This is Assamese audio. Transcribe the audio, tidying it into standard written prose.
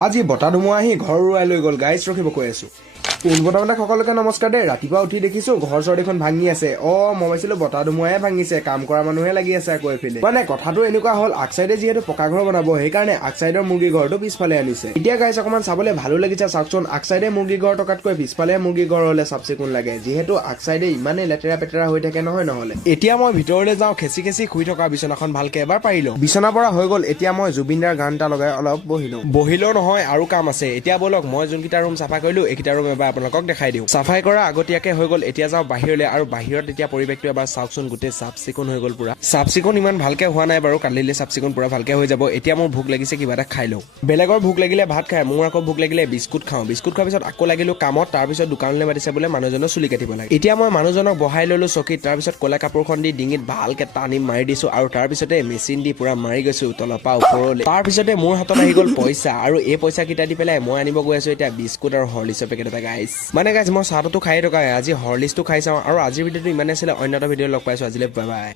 আজি বতাহ ধুমুহা আহি ঘৰ উৰুৱাই লৈ গ'ল গাইছ ৰখিব কৈ আছো পোনপ্ৰথমতে সকলোকে নমস্কাৰ দে ৰাতিপুৱা উঠি দেখিছো ঘৰ চৰ দেখোন ভাঙি আছে মই ভাবিছিলো বতাহ ধুমুহাই ভাঙিছে কাম কৰা মানুহে লাগি আছে আকৌ এফালে মানে কথাটো এনেকুৱা হ'ল আগচাইডে যিহেতু পকা ঘৰ বনাব সেইকাৰণে আগচাইডৰ মুৰ্গী ঘৰটো পিছফালে আনিছে এতিয়া গাইছ অকমান চাবলৈ ভালো লাগিছে চাওকচোন আগচাইডে মুৰ্গী ঘৰ টকাতকৈ পিছফালে মুৰ্গী ঘৰ হলে চাফ চিকুণ লাগে যিহেতু আগচাইডে ইমানেই লেতেৰা পেতেৰা হৈ থাকে নহয় নহলে এতিয়া মই ভিতৰলৈ যাওঁ খেচি খেচি শুই থকা বিচনাখন ভালকে এবাৰ পাৰিলো বিচনা পৰা হৈ গ'ল এতিয়া মই জুবিনদাৰ গান এটা লগাই অলপ বহিলো নহয় আৰু কাম আছে এতিয়া বলক মই যোনকেইটা ৰুম চাফা কৰিলো এইকেইটা ৰুম এবাৰ আপোনালোকক দেখাই দিওঁ চাফাই কৰা আগতীয়াকে হৈ গ'ল এতিয়া যাওঁ বাহিৰলৈ আৰু বাহিৰত এতিয়া পৰিৱেশটো এবাৰ চাওকচোন গোটেই চাফ চিকুণ হৈ গ'ল পুৰা চাফ চিকুণ ইমান ভালকে হোৱা নাই বাৰু কালিলৈ চাফ চিকুণ পুৰা ভালকে হৈ যাব এতিয়া মোৰ ভোক লাগিছে কিবা এটা খাই লওঁ বেলেগৰ ভোক লাগিলে ভাত খায় মোৰ আকৌ ভোক লাগিলে বিস্কুট খাওঁ বিস্কুট খোৱাৰ পিছত আকৌ লাগিলো কামত তাৰপিছত দোকানলৈ মাতিছে বোলে মানুহজনৰ চুলি কাটিব লাগে এতিয়া মই মানুহজনক বহাই ললো চকীত তাৰপিছত ক'লা কাপোৰখন দি ডিঙিত ভালকে টানি মাৰি দিছো আৰু তাৰপিছতে মেচিন দি পুৰা মাৰি গৈছো তলৰ পৰা ওপৰলৈ তাৰপিছতে মোৰ হাতত আহি গ'ল পইচা আৰু এই পইচা কেইটা দি পেলাই মই আনিব গৈ আছো এতিয়া বিস্কুট আৰু হৰলিক্সৰ পেকেট এটা গাইছ মানে গাইছ মই চাহটো খাই থকা আজি হৰলিক্সটো খাই চাওঁ আৰু আজিৰ ভিডিঅ'টো ইমানে আছিলে অন্য এটা ভিডিঅ' লগ পাইছো আজিলৈ বাই বাই।